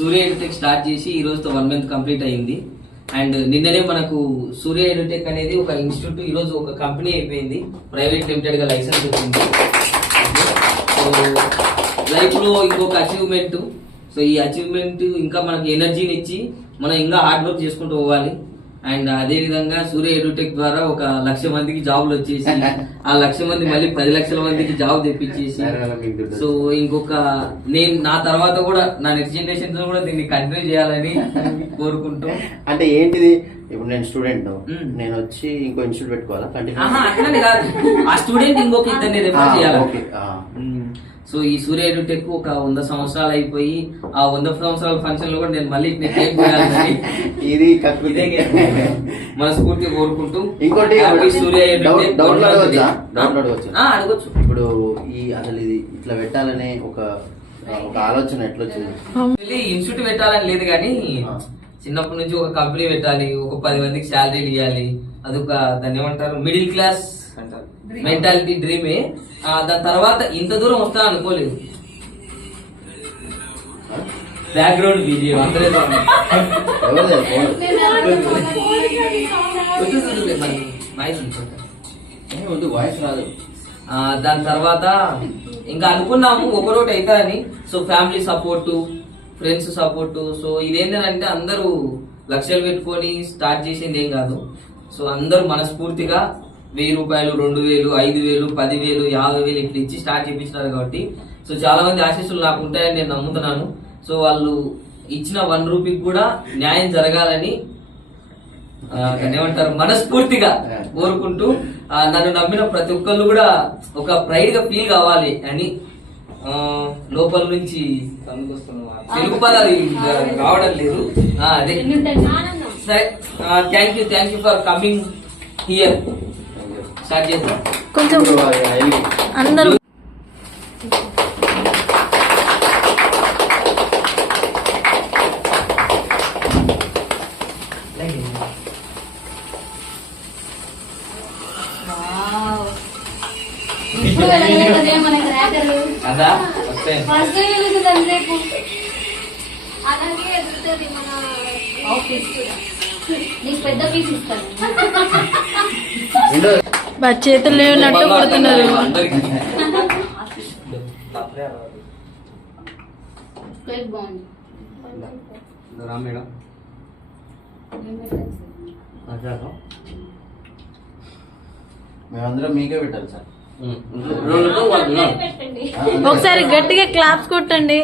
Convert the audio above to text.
సూర్య edutech start చేసి ఈ రోజుతో 1 month కంప్లీట్ అయింది. అండ్ నిన్ననే మనకు సూర్య ఎడ్యుటెక్ అనేది ఒక ఇన్స్టిట్యూట్ ఈ రోజు ఒక కంపెనీ అయిపోయింది, ప్రైవేట్ లిమిటెడ్ గా లైసెన్స్ వచ్చింది. సో లైఫ్ లో ఇంకొక అచీవ్మెంట్. సో ఈ అచీవ్మెంట్ ఇంకా మనకి ఎనర్జీని ఇచ్చి మనం ఇంకా హార్డ్ వర్క్ చేసుకుంటూ పోవాలి. అండ్ అదే విధంగా సూర్య ఎడ్యుటెక్ ద్వారా 1,00,000 మందికి జాబ్లు వచ్చేసి ఆ 1,00,000 మంది మళ్ళీ 10 లక్షల మందికి జాబ్ తెప్పించేసి, సో ఇంకొక నేను నా తర్వాత కూడా నా నెక్స్ట్ జనరేషన్ కూడా దీన్ని కంటిన్యూ చేయాలని కోరుకుంటూ. అంటే ఏంటిది ఇప్పుడు నేను స్టూడెంట్, నేను వచ్చి ఇంకో ఇన్స్టిట్యూట్ పెట్టుకోవాలా? అట్లనే కాదు, ఆ స్టూడెంట్ ఇంకొక ఇద్దరిని రెఫర్ చేయాలి. సో ఈ సూర్య ఎడ్యుటెక్ ఒక 100 సంవత్సరాలు అయిపోయి ఆ 100 సంవత్సరాల ఫంక్షన్ లో కూడా నేను మళ్ళీ ఇది మనస్ఫూర్తిగా కోరుకుంటూ. ఇంకోటి సూర్య ఎడ్యుటెక్ అడగొచ్చు. ఇప్పుడు ఈ అసలు ఇది ఇట్లా పెట్టాలనే ఒక ఆలోచన ఎట్లా వచ్చింది? ఇన్స్టిట్యూట్ పెట్టాలని లేదు కానీ చిన్నప్పటి నుంచి ఒక కంపెనీ పెట్టాలి, ఒక 10 మందికి శాలరీలు ఇవ్వాలి, అదొక దాన్ని ఏమంటారు మిడిల్ క్లాస్ మెంటాలిటీ డ్రీమే. దాని తర్వాత ఇంత దూరం వస్తా అనుకోలేదు. బ్యాక్గ్రౌండ్ బీజియం వాయిస్ రాదు. దాని తర్వాత ఇంకా అనుకున్నాము ఒకరోజు అవుతా అని. So family support, friends support. So ఇదేంటంటే అందరూ లక్షలు పెట్టుకొని స్టార్ట్ చేసింది ఏం కాదు. సో అందరూ మనస్ఫూర్తిగా 1000 రూపాయలు, 2000, 5000, 10,000, 50,000 ఇట్లా ఇచ్చి స్టార్ట్ చేయించినారు కాబట్టి సో చాలా మంది ఆశీస్సులు నాకు ఉంటాయని నేను నమ్ముతున్నాను. సో వాళ్ళు ఇచ్చిన 1 రూపీకి కూడా న్యాయం జరగాలని ఏమంటారు మనస్ఫూర్తిగా కోరుకుంటూ, నన్ను నమ్మిన ప్రతి ఒక్కళ్ళు కూడా ఒక ప్రైడ్ గా ఫీల్ కావాలి అని లోపల నుంచి తెలుగు పదాలు రావడం లేదు. అదే సరే, thank you for coming here. Start చేద్దాం కొంచెం అందరూ. అదా చేతులు లేనట్టు కొడుతున్నారు. మేడం మేమందరం మీకే పెట్టాలి సార్. ఒకసారి గట్టిగా క్లాప్స్ కొట్టండి.